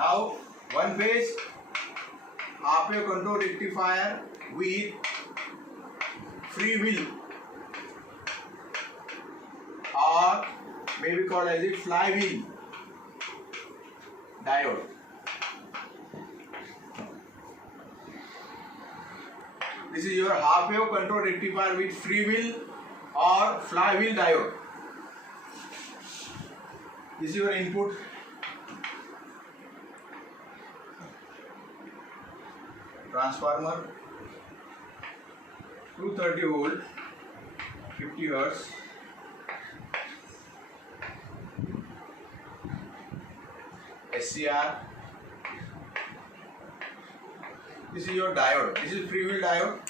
Now one phase half wave control rectifier with free will, or maybe called as a flywheel diode. This is your half wave control rectifier with free will or flywheel diode. This is your input. Transformer 230 volt, 50 hertz. SCR. This is your diode. This is free wheel diode.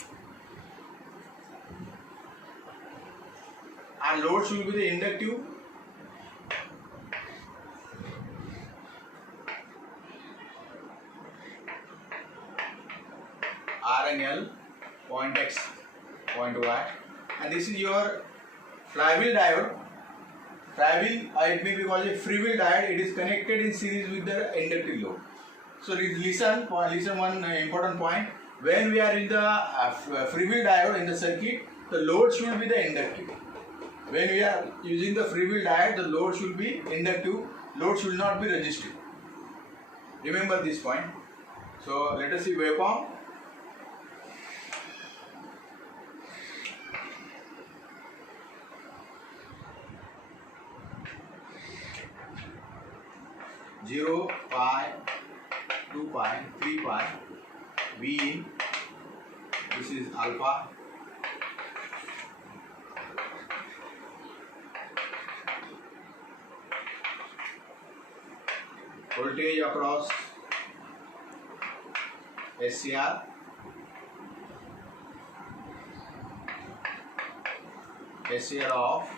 And load should be the inductive. R and L, point X, point Y. And this is your flywheel diode. Flywheel, it may be called a free wheel diode. It is connected in series with the inductive load. So listen one important point. When we are in the free wheel diode in the circuit, the load should be the inductive. When we are using the free wheel diode, the load should be inductive. Load should not be resistive. Remember this point. So let us see waveform. Zero, pi, 2 pi, 3 pi, V in, this is alpha, voltage across SCR, SCR off,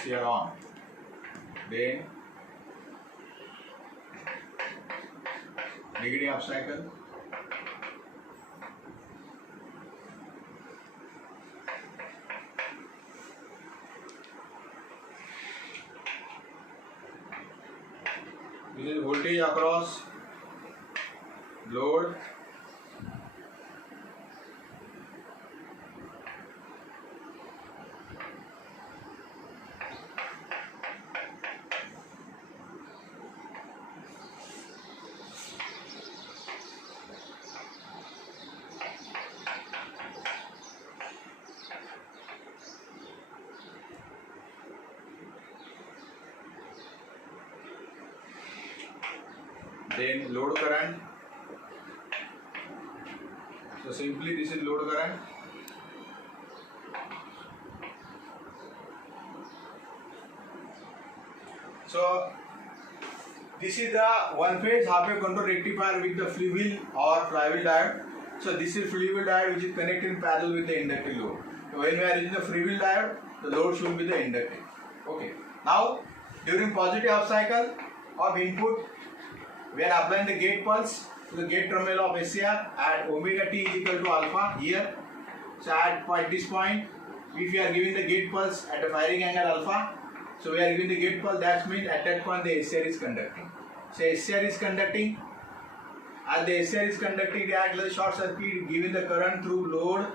SCR on, then negative half cycle, this is voltage across load, then load current. So simply this is load current. So this is the one phase half wave control rectifier with the flywheel or flywheel diode. So this is flywheel diode which is connected in parallel with the inductive load. So when we are using the flywheel diode, the load should be the inductive. Okay. Now during positive half cycle of input, we are applying the gate pulse to the gate terminal of SCR at omega t is equal to alpha here. So at this point, if we are giving the gate pulse at a firing angle alpha, so we are giving the gate pulse, that means at that point the SCR is conducting. So SCR is conducting, as the SCR is conducting, it acts like a short circuit, giving the current through load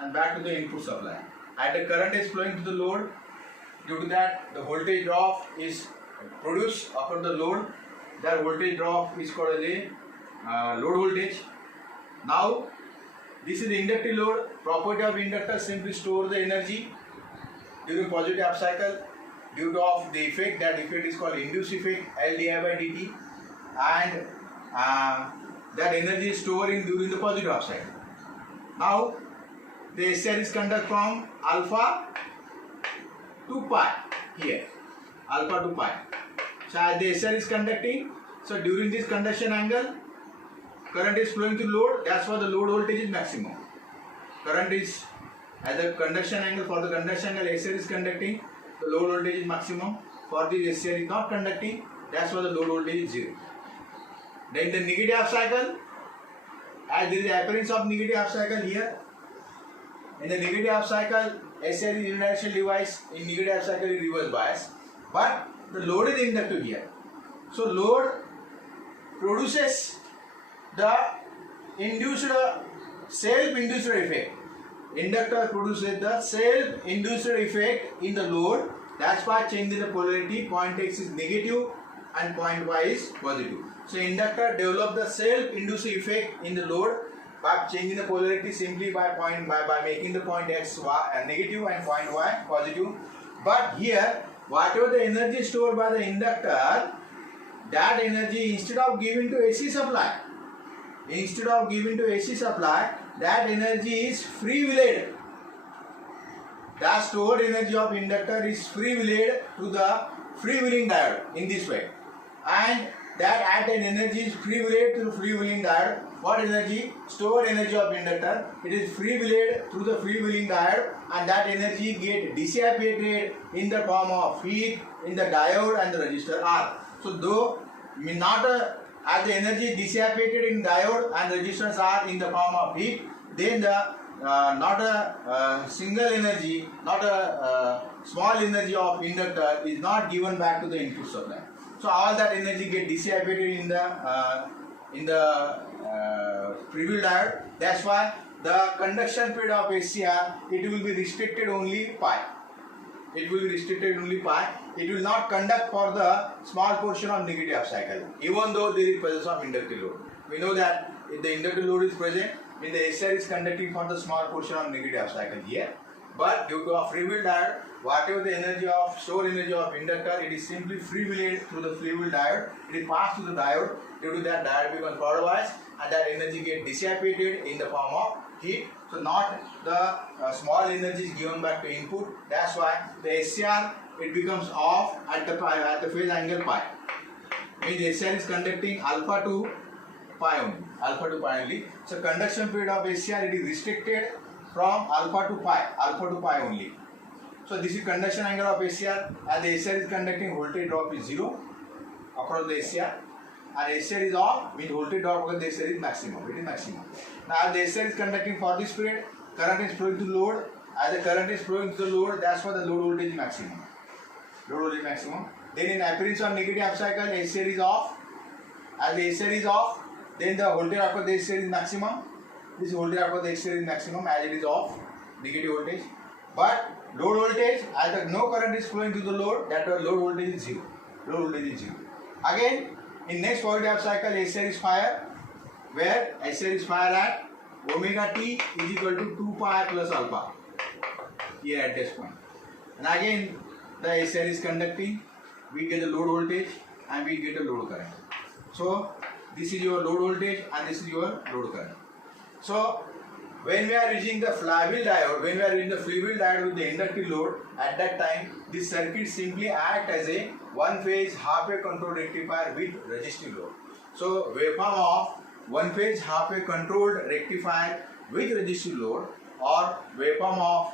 and back to the input supply. As the current is flowing to the load, due to that the voltage drop is produced upon the load. That voltage drop is called as a load voltage. Now this is the inductive load. Property of inductor simply store the energy during positive half cycle due to of the effect. That effect is called induced effect, L di by dt, and that energy is stored during the positive half cycle. Now the SCR is conduct from alpha to pi here, alpha to pi. So as the SCR is conducting, so during this conduction angle, current is flowing through load. That's why the load voltage is maximum. Current is at the conduction angle. For the conduction angle, SCR is conducting, the load voltage is maximum. For this SCR is not conducting, that's why the load voltage is 0. Then the negative half cycle, as there is the appearance of negative half cycle here. In the negative half cycle, SCR is unidirectional device, in negative half cycle is reverse bias, but the load is inductive here. So load produces the induced self-induced effect. Inductor produces the self-induced effect in the load. That's why changing the polarity, point X is negative and point Y is positive. So inductor develops the self-induced effect in the load by changing the polarity simply by making the point X negative and point Y positive. But here, whatever the energy stored by the inductor, that energy instead of giving to AC supply, that energy is free-willed. The stored energy of inductor is free-willed to the free-wheeling diode in this way, and that at an energy is free-willed to the free-wheeling diode. What energy? Stored energy of inductor. It is free-willed through the free-wheeling diode, and that energy get dissipated in the form of heat in the diode and the resistor R. So though not as the energy dissipated in diode and resistors are in the form of heat, then the not a single energy, not a small energy of inductor is not given back to the input supply. So all that energy get dissipated in the free-wheel diode. That's why the conduction period of SCR, it will be restricted only pi. It will be restricted only pi. It will not conduct for the small portion of negative half cycle, even though there is presence of inductive load. We know that if the inductive load is present, then the SCR is conducting for the small portion of negative half cycle here. But due to a free-wheel diode, whatever the energy of stored energy of inductor, it is simply free-wheeled through the free-wheel diode. It is passed to the diode. Due to that, diode becomes polarized, and that energy gets dissipated in the form of heat. So not the small energy is given back to input. That's why the SCR, it becomes off at the phase angle pi. Means the SCR is conducting alpha to pi only. So conduction period of SCR, it is restricted from alpha to pi only. So this is conduction angle of SCR, and the SCR is conducting, voltage drop is 0 across the SCR, and SCR is off, means voltage drop because the SCR is maximum. It is maximum. Now the SCR is conducting for this period, current is flowing to load. As the current is flowing to the load, that's why the load voltage is maximum. Then in appearance of negative half cycle, SCR is off. As the SCR is off, then the voltage across the SCR is maximum. This voltage across the SCR is maximum as it is off, negative voltage. But load voltage, as no current is flowing to the load, that load voltage is 0. Again, in next positive half cycle, SCR is fire, where SCR is fire at omega t is equal to 2 pi plus alpha, here at this point. And again, the SCR is conducting, we get the load voltage and we get the load current. So this is your load voltage and this is your load current. So when we are using the flywheel diode, with the inductive load, at that time this circuit simply acts as a one-phase half-wave controlled rectifier with resistive load. So waveform of one-phase half-wave controlled rectifier with resistive load, or waveform of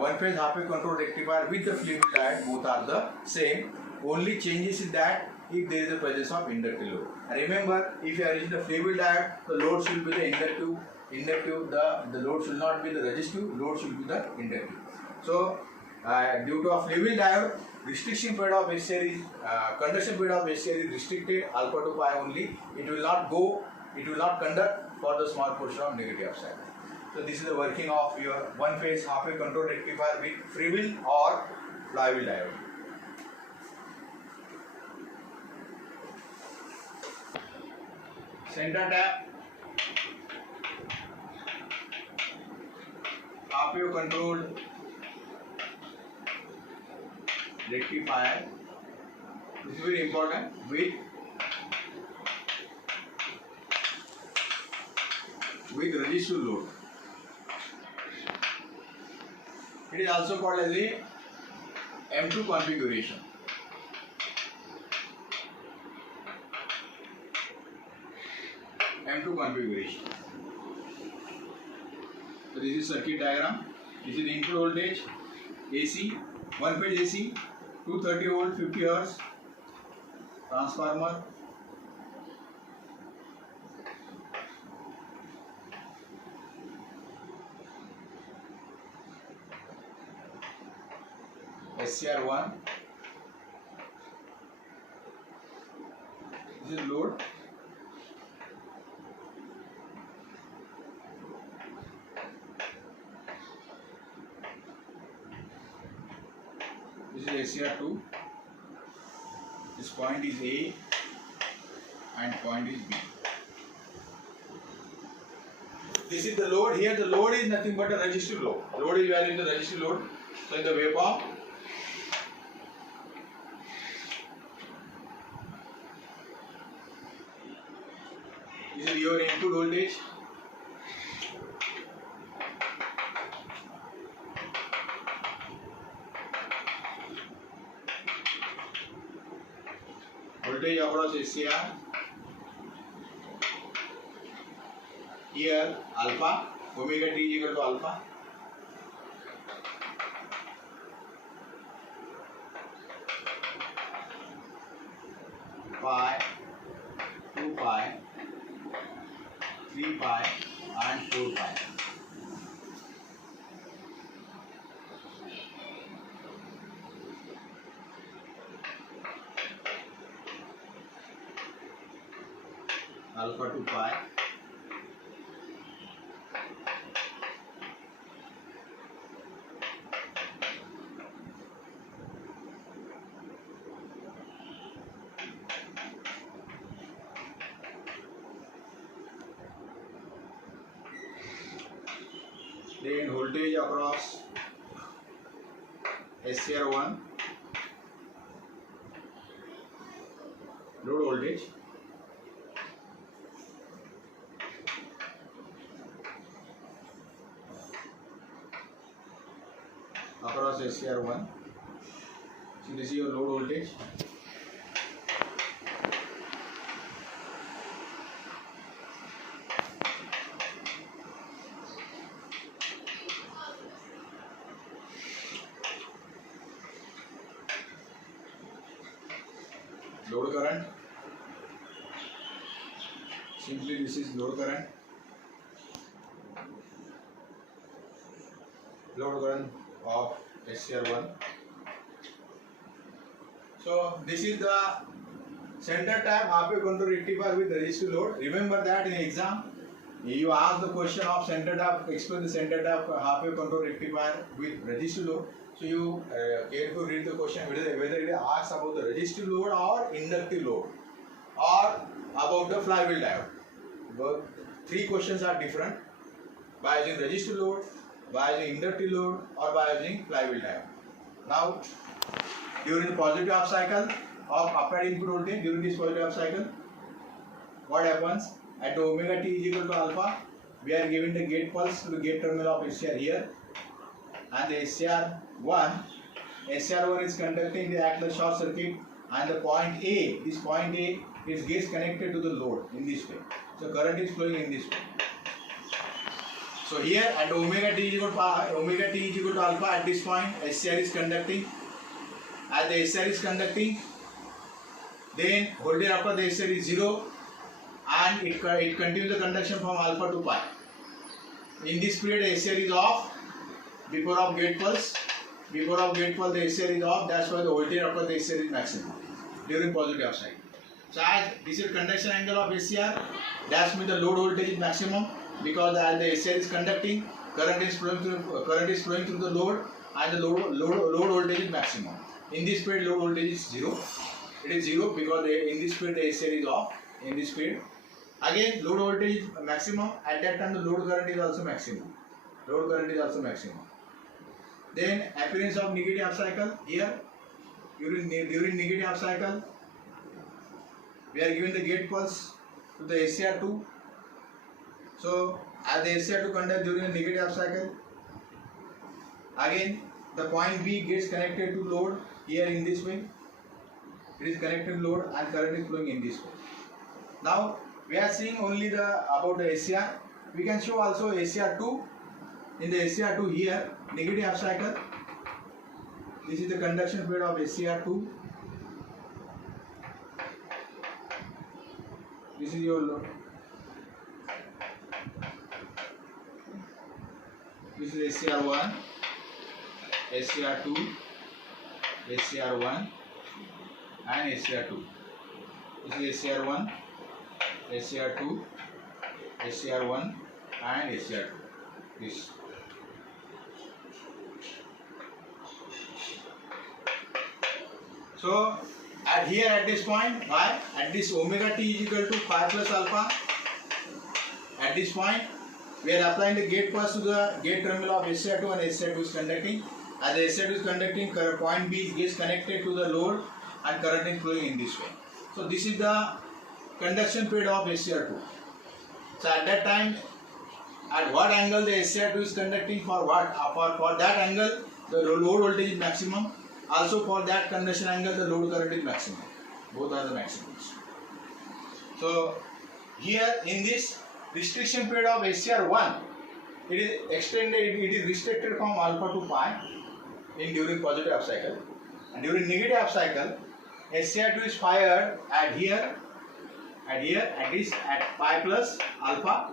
one-phase half-wave controlled rectifier with the flywheel diode, both are the same. Only changes is that if there is a presence of inductive load. And remember, if you are using the flywheel diode, the load should be the inductive. The load should not be the resistive, load should be the inductive. So due to a flywheel diode, restriction period of SCR is conduction period of SCR is restricted alpha to pi only. It will not conduct for the small portion of negative half cycle. So this is the working of your one-phase half-wave control rectifier with free-wheel or flywheel diode. Center tap, half-wave controlled rectifier. This is very important, with resistive load. It is also called as the M2 configuration. M2 configuration. So this is circuit diagram. This is the input voltage, AC, one phase AC, 230 volt, 50 Hz, transformer. SCR1. This is load. This is SCR2. This point is A and point is B. This is the load. Here the load is nothing but a resistive load. Load is value in the resistive load. So in the waveform, this is your input voltage. Voltage across SCR. Here alpha, omega t is equal to alpha. Pi, 2 pi, 3 pi and 4 pi. Alpha to pi. Then voltage across SCR1, load voltage, across SCR1. So this is your load voltage. Load current. Simply this is load current. Load current of SCR1. So this is the center tap half-wave control rectifier with resistive load. Remember that in exam you ask the question of center tap, explain the center tap half-wave control rectifier with resistive load. So you carefully read the question whether it asks about the resistive load or inductive load or about the flywheel diode. But three questions are different: by using resistive load, by using inductive load, or by using flywheel diode. Now, during the positive half cycle of applied input voltage, during this positive half cycle, what happens? At omega t is equal to alpha, we are giving the gate pulse to the gate terminal of SCR here, and the SCR1 is conducting the active short circuit, and the point A, this point A is gets connected to the load in this way. So current is flowing in this way. So here at omega t is equal to alpha, at this point SCR is conducting. As the SCR is conducting, then voltage after the SCR is 0, and it continues the conduction from alpha to pi. In this period the SCR is off. Before of gate pulse the SCR is off. That's why the voltage after the SCR is maximum during positive half cycle. So as this is conduction angle of SCR, that means the load voltage is maximum, because as the SCR is conducting, current is flowing through the load, and the load voltage is maximum. In this period load voltage is 0. It is 0 because in this period the SCR is off. In this period again load voltage is maximum. At that time the load current is also maximum. Then appearance of negative half cycle. Here during negative half cycle we are giving the gate pulse to the SCR2. So as the SCR2 conduct during the negative half cycle, again the point B gets connected to load here in this way. It is connected to load and current is flowing in this way. Now we are seeing only about the SCR. We can show also SCR2. In the SCR2 here, negative half cycle. This is the conduction period of SCR2. This is your load. This is SCR1, SCR2, SCR1 and SCR2. This is SCR1, SCR2, SCR1 and SCR2. This. So at here at this point, why? At this omega t is equal to pi plus alpha. At this point, we are applying the gate pass to the gate terminal of SCR2 and SCR2 is conducting. As the SCR2 is conducting, point B gets connected to the load and current is flowing in this way. So this is the conduction period of SCR2. So at that time, at what angle the SCR2 is conducting, for what? For that angle, the load voltage is maximum. Also for that conduction angle, the load current is maximum. Both are the maximums. So here in this restriction period of SCR1, it is extended, it is restricted from alpha to pi during positive half cycle, and during negative half cycle, SCR2 is fired at pi plus alpha.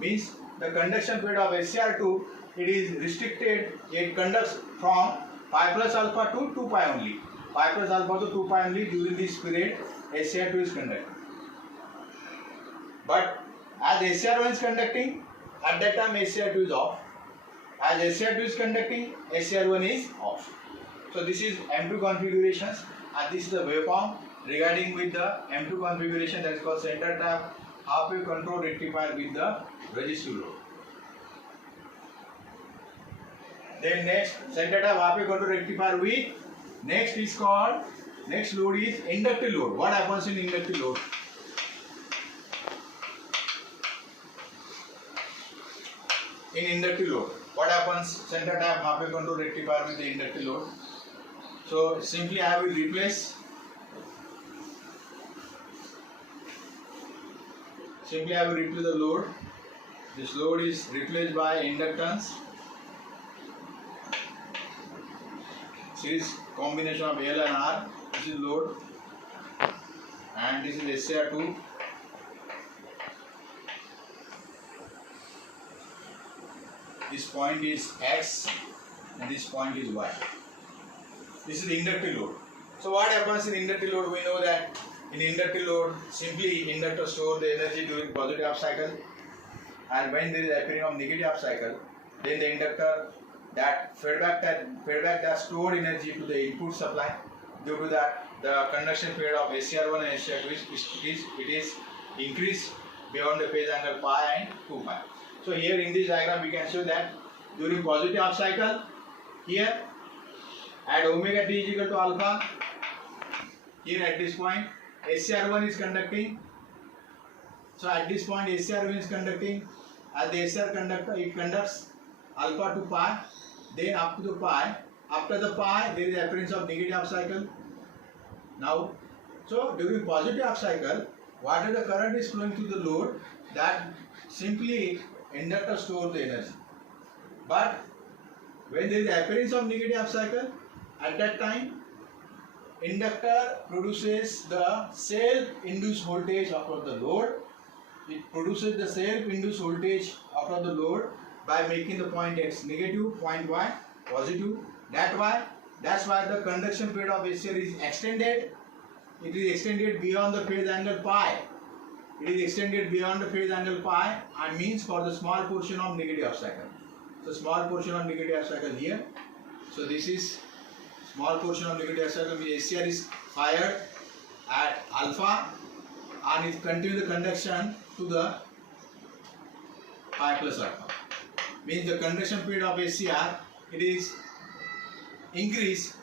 Means the conduction period of SCR2, it is restricted, it conducts from pi plus alpha to 2 pi only. Pi plus alpha to 2 pi only during this period SCR2 is conducting. But as SCR1 is conducting, at that time SCR2 is off. As SCR2 is conducting, SCR1 is off. So this is M2 configurations, and this is the waveform regarding with the M2 configuration, that is called center tap half wave control rectifier with the resistive load. Then next, center tap half wave control rectifier with, next load is inductive load. What happens in inductive load? In inductive load, what happens? Center tap half wave control rectifier with the inductive load. So simply I will replace. Simply I will replace the load. This load is replaced by inductance. Series combination of L and R. This is load, and this is SCR2. This point is X and this point is Y. This is the inductive load. So what happens in inductive load? We know that in inductive load, simply inductor store the energy during positive half cycle, and when there is appearing of negative half cycle, then the inductor that feedback that stored energy to the input supply. Due to that, the conduction period of SCR1 and SCR2 is increased beyond the phase angle pi and 2 pi. So here in this diagram we can show that during positive half cycle, here at omega t is equal to alpha, here at this point SCR1 is conducting. So at this point SCR1 is conducting. As the SCR conductor, it conducts alpha to pi, then up to the pi. After the pi, there is appearance of negative half cycle. Now, so during positive half cycle, whatever the current is flowing through the load, that simply inductor stores the energy. But when there is appearance of negative half cycle, at that time inductor produces the self-induced voltage across the load. It produces the self-induced voltage across the load by making the point X negative, point Y positive. That's why the conduction period of SCR is extended. It is extended beyond the phase angle pi. It is extended beyond the phase angle pi, and means for the small portion of negative half cycle. So small portion of negative half cycle here. So this is small portion of negative half cycle. SCR is fired at alpha and it continues the conduction to the pi plus alpha. Means the conduction period of SCR, it is increased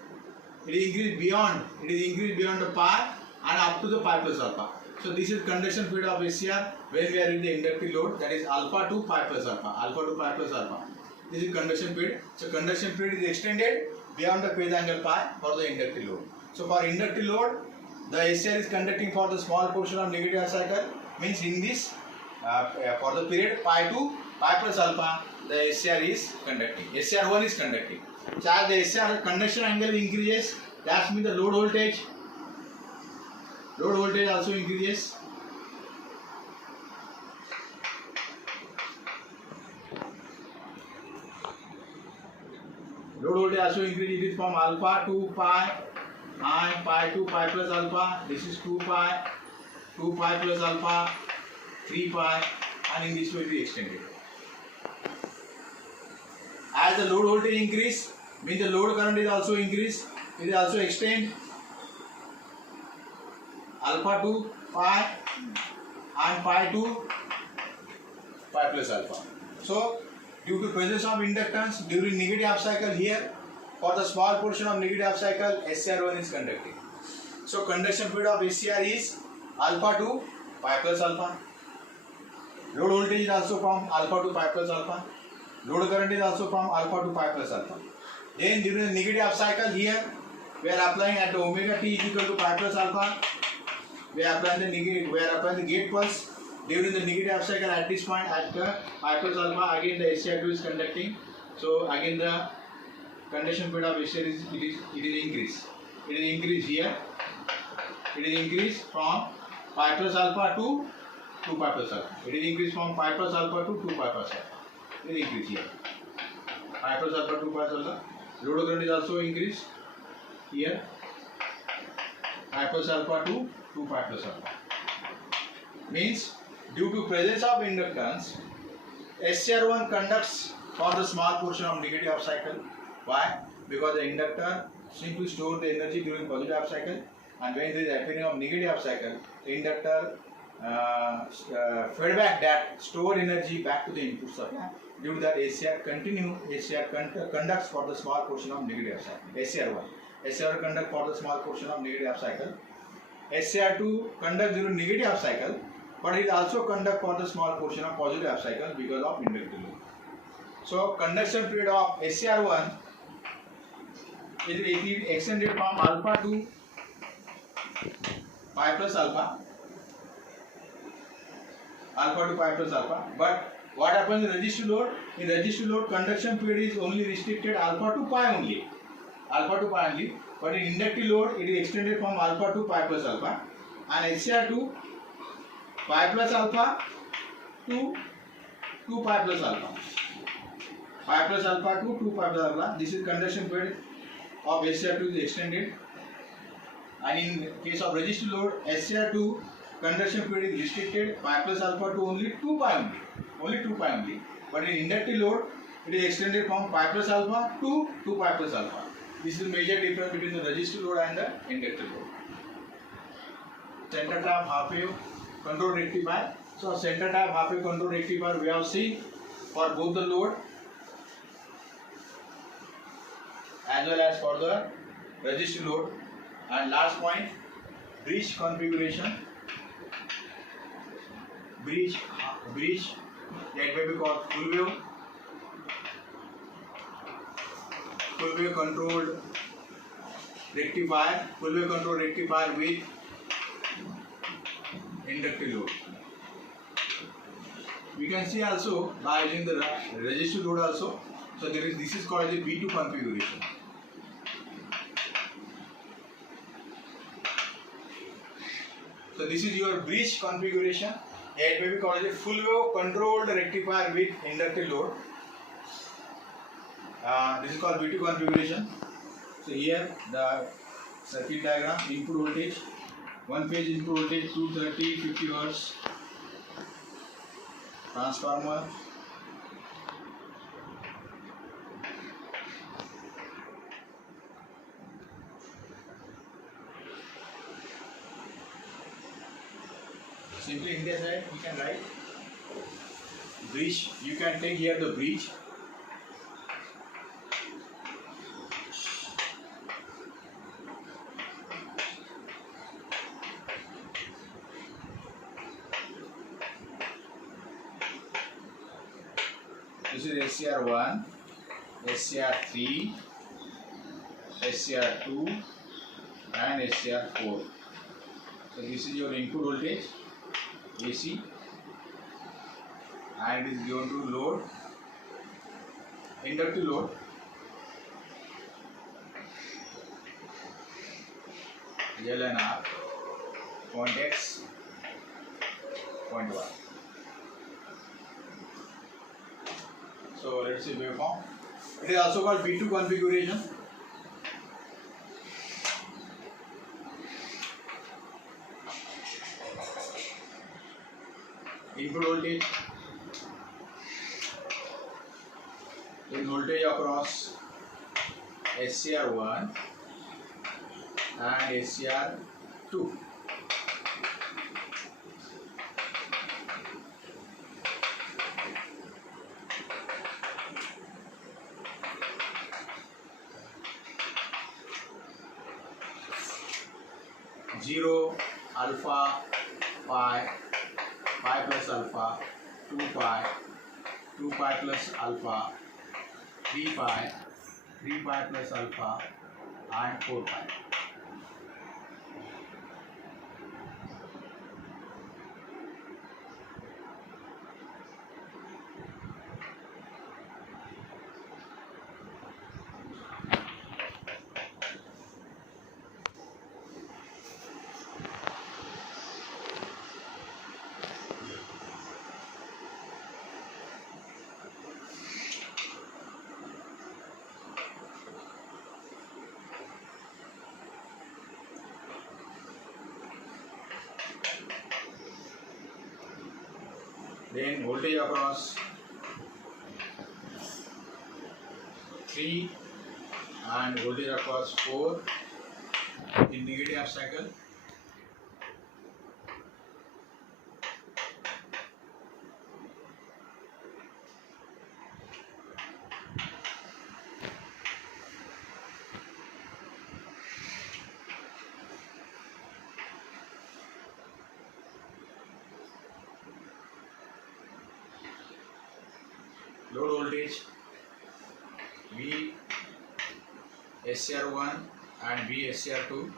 beyond the pi and up to the pi plus alpha. So this is conduction period of SCR when we are in the inductive load, that is alpha to pi plus alpha. This is conduction period. So conduction period is extended beyond the phase angle pi for the inductive load. So for inductive load, the SCR is conducting for the small portion of negative half cycle. Means in this for the period pi to pi plus alpha, the SCR is conducting. SCR1 is conducting. So as the SCR conduction angle increases, that means the load voltage also increases. Load voltage also increases. It is from alpha to pi and pi 2 pi plus alpha. This is 2 pi plus alpha, 3 pi, and in this way it is extended. As the load voltage increase, means the load current is also increase. It is also extend alpha 2 pi and pi 2 pi plus alpha. So due to presence of inductance during negative half cycle here, for the small portion of negative half cycle, SCR1 is conducting. So conduction period of SCR is alpha 2 pi plus alpha. Load voltage is also from alpha to pi plus alpha. Load current is also from alpha to pi plus alpha. Then during the negative half cycle here, we are applying at the omega t is equal to pi plus alpha. We are applying the gate pulse during the negative half cycle at this point at the pi plus alpha. Again the SCR2 is conducting. So again the conduction period of SCR is increased. It is increased here. It is increased from pi plus alpha to 2 pi plus alpha. It is increased from pi plus alpha to 2 pi plus alpha. It is increased here. Pi plus alpha 2 pi plus alpha. Load current is also increased here. Pi plus alpha to 2 pi plus alpha. Means due to presence of inductance, SCR1 conducts for the small portion of negative half cycle. Why? Because the inductor simply store the energy during positive half cycle, and when there is appearing of negative half cycle, the inductor feedback that stored energy back to the input supply. Due to that, SCR conducts for the small portion of negative half cycle. SCR1 conduct for the small portion of negative half cycle. SCR2 conducts during negative half cycle, but it also conduct for the small portion of positive half cycle because of inductive load. So conduction period of SCR1 is extended from alpha to pi plus alpha. But what happens in resistive load? In resistive load, conduction period is only restricted alpha to pi only. But in inductive load, it is extended from alpha to pi plus alpha, and SCR2 pi plus alpha to 2 pi plus alpha. Pi plus alpha to 2 pi plus alpha. This is conduction period of SCR2 is extended, and in case of resistive load, SCR2 conduction period is restricted pi plus alpha to only 2 pi only. But in inductive load, it is extended from pi plus alpha to 2 pi plus alpha. This is the major difference between the resistive load and the inductive load. Center tap half wave control rectifier. So center tap half wave control rectifier we have seen for both the load as well as for the resistive load. And last point, bridge configuration. Bridge that may be called full wave controlled rectifier, with inductive load. We can see also by using the resistive load also. So this is called as a B2 configuration. So this is your bridge configuration. It may be called as a full wave controlled rectifier with inductive load. This is called B2 configuration. So here the circuit diagram, input voltage, one phase input voltage 230 50 Hz, transformer, simply in this side you can write bridge. You can take here the bridge. This is SCR1, SCR3, SCR2 and SCR4. So this is your input voltage AC, and it is given to load, inductive load. L and R, point X, point Y. So let's see waveform. It is also called B2 configuration. input voltage, then voltage across SCR1 and SCR2. Zero, alpha, pi, pi plus alpha, 2 pi, 2 pi plus alpha, 3 pi, 3 pi plus alpha, and 4 pi. Then voltage across 3 and voltage across 4 in negative half cycle. Load voltage V SCR1 and V SCR2.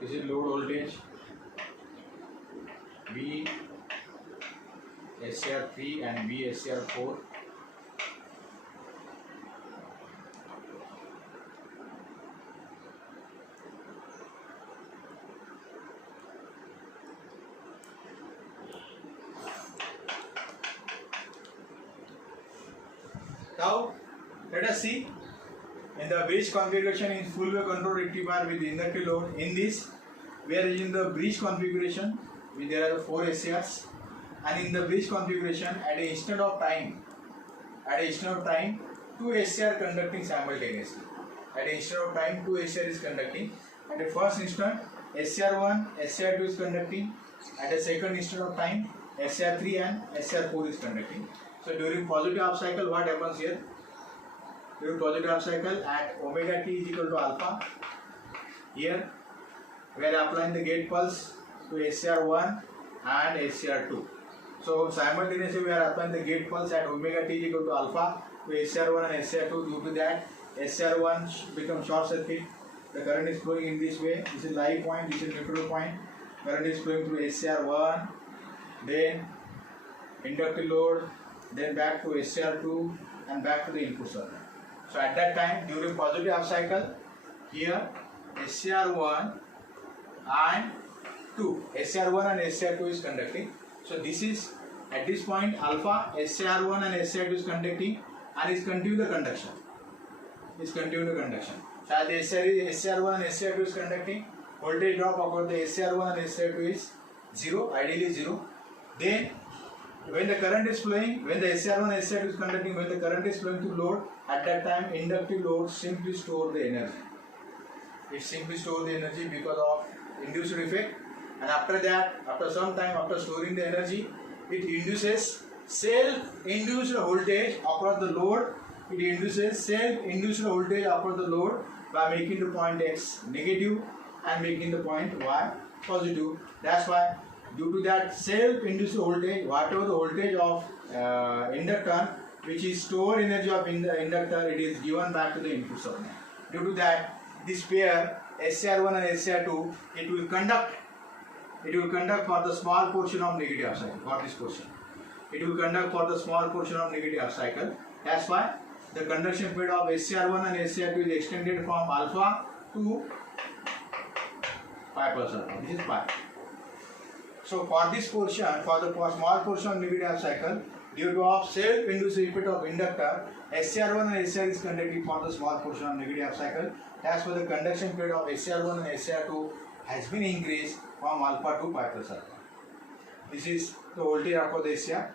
This is load voltage V SCR3 and V SCR4. Now let us see in the bridge configuration in full wave control rectifier with inductive load. In this we are using the bridge configuration with there are 4 SCRs, and in the bridge configuration at a instant of time 2 SCR conducting simultaneously. At a instant of time 2 SCR is conducting. At the first instant SCR1 SCR2 is conducting. At the second instant of time SCR3 and SCR4 is conducting. So during positive half cycle what happens here? During positive half cycle at omega t is equal to alpha, here we are applying the gate pulse to SCR1 and SCR2. So simultaneously we are applying the gate pulse at omega t is equal to alpha to SCR1 and SCR2. Due to that SCR1 becomes short circuit. The current is flowing in this way. This is live point, this is neutral point. Current is flowing through SCR1, then inductive load, then back to SCR2 and back to the input circuit. So at that time during positive half cycle, here SCR1 and SCR2 is conducting. So this is at this point alpha SCR1 and SCR2 is conducting and is continuing the conduction. So as the SCR1 and SCR2 is conducting, voltage drop across the SCR1 and SCR2 is 0, ideally 0. Then when the current is flowing, when the SCR1 and SCR2 is conducting, when the current is flowing to load, at that time inductive load simply store the energy. It simply stores the energy because of induced effect, and after that, after some time, after storing the energy, it induces self-induced voltage across the load. It induces self-induced voltage across the load by making the point X negative and making the point Y positive. That's why due to that self-induced voltage, whatever the voltage of inductor, which is stored energy of inductor, it is given back to the input circuit. Due to that, this pair SCR1 and SCR2, it will conduct it will conduct for the small portion of negative half cycle. For this portion, it will conduct for the small portion of negative half cycle. That's why the conduction period of SCR1 and SCR2 is extended from alpha to pi plus alpha. This is pi. So for this portion, for the small portion of negative half cycle, due to of self-induced effect of inductor, SCR1 and SCR is conducting for the small portion of negative half cycle. That's why the conduction period of SCR1 and SCR2 has been increased from alpha to pi plus alpha. This is the voltage of the SCR.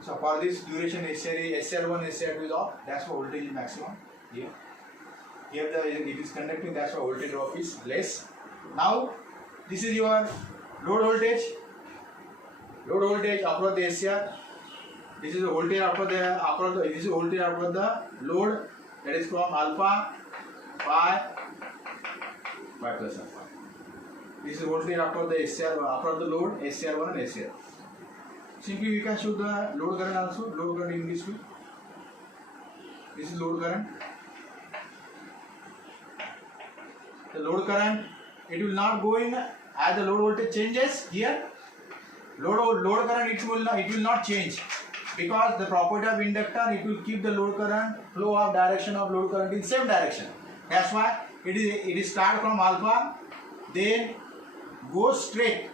So for this duration, SCR1, SCR2 is off. That's why voltage is maximum. Here it is conducting. That's why voltage drop is less. Now this is your load voltage. Load voltage across the SCR. This is the voltage across the this is voltage across the load, that is from alpha pi plus alpha. This is voltage across the SCR across the load SCR1 and SCR. Simply we can show the load current also. Load current in this way. This is load current. The load current, it will not go in as the load voltage changes here. Load current it will not change, because the property of inductor, it will keep the load current flow of direction of load current in same direction. That's why it is start from alpha, then go straight.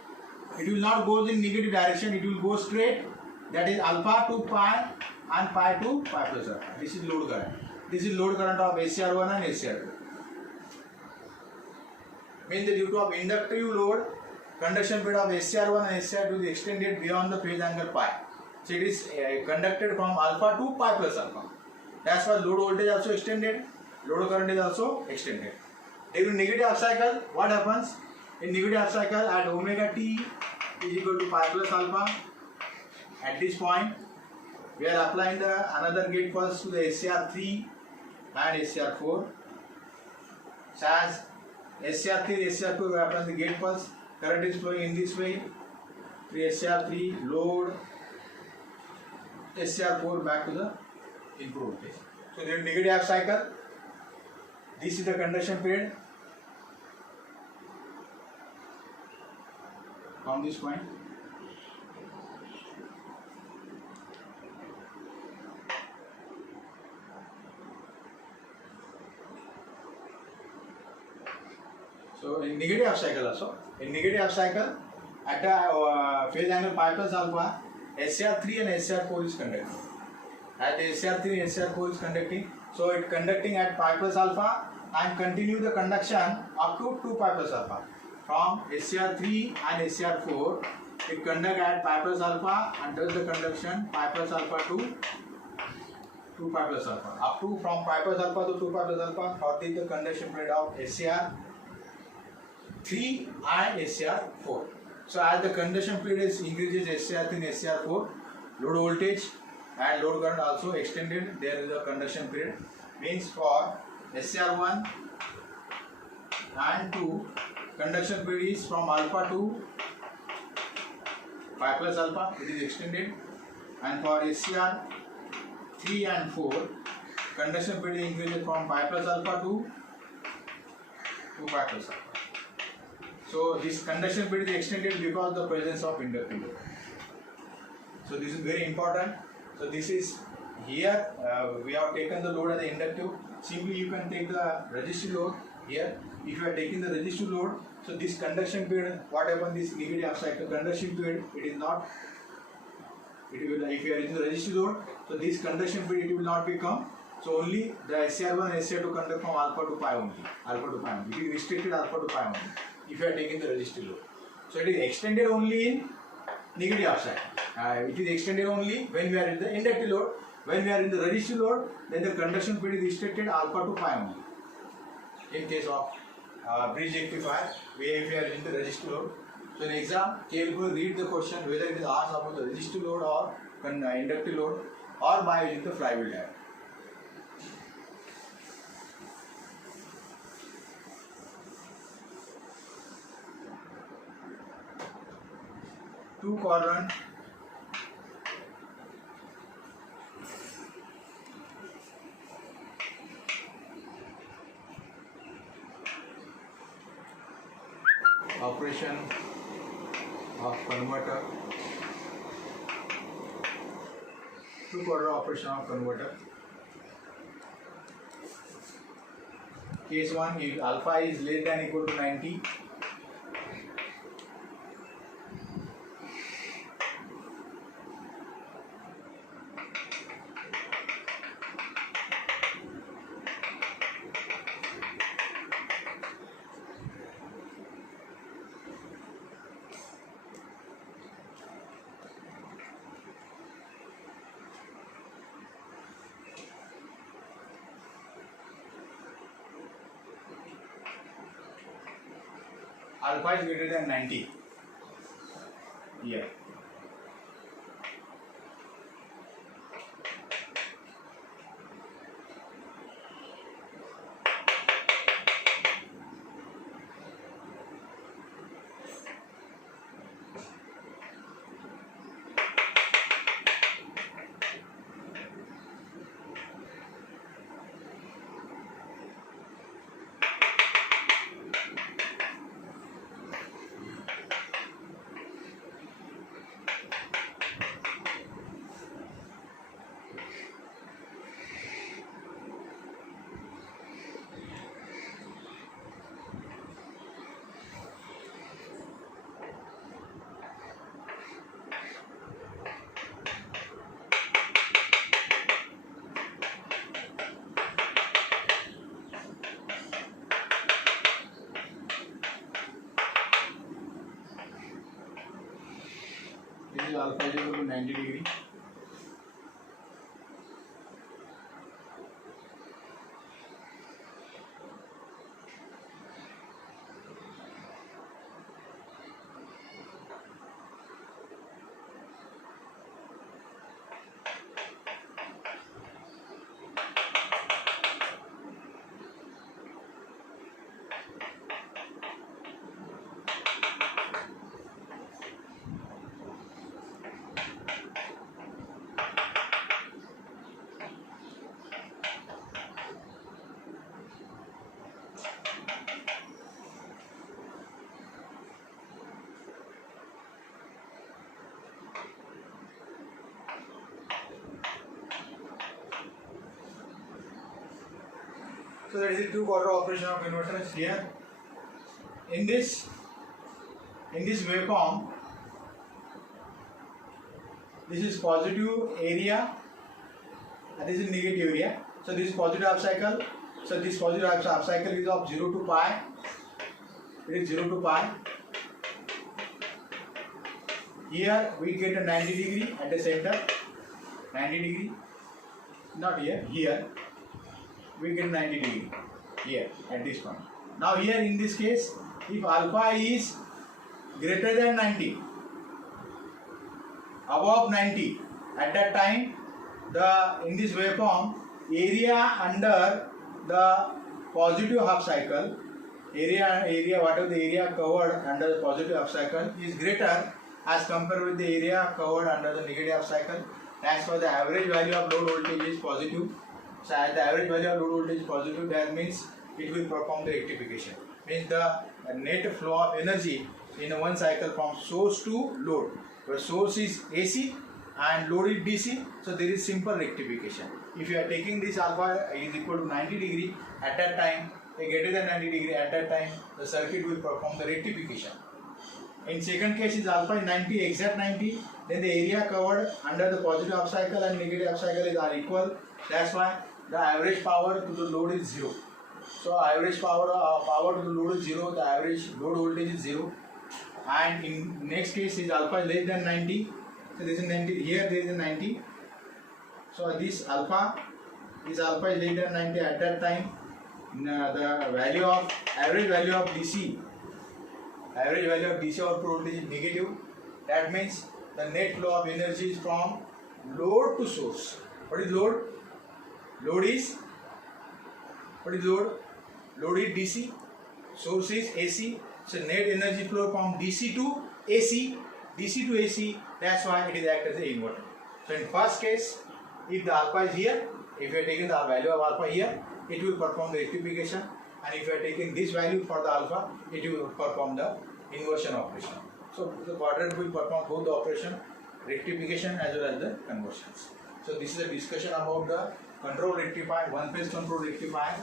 It will not go in negative direction. It will go straight. That is alpha to pi and pi to pi plus alpha. This is load current. This is load current of SCR1 and SCR2. Means the due to of inductive load, conduction period of SCR1 and SCR2 is extended beyond the phase angle pi. So it is conducted from alpha to pi plus alpha. That's why load voltage also extended, load current is also extended. During negative half cycle, what happens? In negative half cycle, at omega t is equal to pi plus alpha, at this point we are applying another gate pulse to the SCR3 and SCR4. So as SCR3 and SCR4 we apply the gate pulse, current is flowing in this way, SCR3 load, SCR4 back to the input voltage. So during negative half cycle, this is the conduction period from this point. So in negative half cycle also, in negative half cycle, at the phase angle pi plus alpha, SCR3 and SCR4 is conducting. At SCR3 and SCR4 is conducting, so it conducting at pi plus alpha and continue the conduction up to 2 pi plus alpha. From SCR3 and SCR4, it conduct at pi plus alpha and does the conduction pi plus alpha to 2 pi plus alpha. Up to from pi plus alpha to 2 pi plus alpha, what is the conduction period of SCR3 and SCR4. So as the conduction period is increases SCR3 and SCR4, load voltage and load current also extended. There is a conduction period. Means for SCR1 and 2, conduction period is from alpha to pi plus alpha, it is extended. And for SCR3 and 4, conduction period increases from pi plus alpha to pi plus alpha. So this conduction period is extended because of the presence of inductive load. So this is very important. So this is here we have taken the load as the inductive. Simply you can take the resistive load here. If you are taking the resistive load, so this conduction period, what happens, this negative half cycle conduction period, it is not. It will, if you are using the resistive load, so this conduction period it will not become. So only the SCR1 and SCR2 conduct from alpha to pi only. Alpha to pi only. It is restricted alpha to pi only. If you are taking the resistive load, so it is extended only in negative half cycle. It is extended only when we are in the inductive load. When we are in the resistive load, then the conduction period is restricted alpha to pi only. In case of bridge rectifier, if we are in the resistive load. So in exam, carefully read the question whether it is asked about the resistive load or inductive load, or by using the flywheel diagram. Two quadrant operation of converter. Two-quarter operation of converter. Case 1, if alpha is less than or equal to 90, alpha is greater than 90 here. This is alpha is equal to 90 degree. So that is the two-quarter operation of converter is here. In this waveform, this is positive area and this is negative area. So this is positive half cycle. So this positive half cycle is of 0 to pi. It is 0 to pi. Here we get a 90 degree at the center. 90 degree. Not here. Here we get 90 degree. Here at this point. Now here in this case, if alpha is greater than 90, above 90, at that time in this waveform area under the positive half cycle, whatever the area covered under the positive half cycle is greater as compared with the area covered under the negative half cycle. That's why the average value of load voltage is positive. So as the average value of load voltage is positive, that means it will perform the rectification. Means the net flow of energy in one cycle from source to load, where source is AC and load is DC, so there is simple rectification. If you are taking this alpha is equal to 90 degree, at that time, greater than 90 degree, at that time the circuit will perform the rectification. In second case is alpha is 90, exact 90, then the area covered under the positive half cycle and negative half cycle are equal. That's why the average power to the load is 0. So average power to the load is 0, the average load voltage is 0. And in next case is alpha is less than 90. So this is 90, here there is a 90. So this alpha is less than 90 at that time. The value of average value of DC output voltage is negative. That means the net flow of energy is from load to source. What is load? Load is DC, source is AC. So net energy flow from DC to AC, that's why it is act as an inverter. So in first case, if the alpha is here, if you are taking the value of alpha here, it will perform the rectification, and if you are taking this value for the alpha, it will perform the inversion operation. So the quadrant will perform both the operation, rectification as well as the conversions. So this is a discussion about the control rectifier, one phase control rectifier.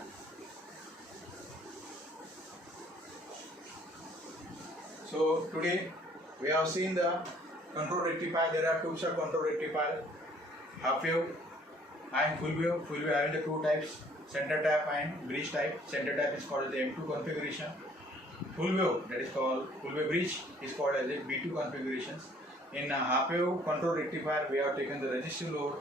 So today we have seen the control rectifier. There are two sub control rectifier, half wave and full wave. Full wave having the two types, center tap and bridge type. Center tap is called as the M2 configuration. Full wave, that is called full wave bridge, is called as a B2 configurations. In a half wave control rectifier, we have taken the resistive load.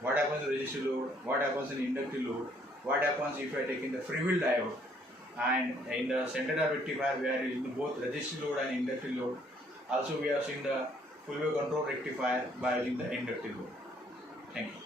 What happens in the resistive load? What happens in the inductive load? What happens if I are taking the freewheel diode? And in the center tap rectifier, we are using both resistive load and inductive load. Also, we have seen the full wave control rectifier by using the inductive load. Thank you.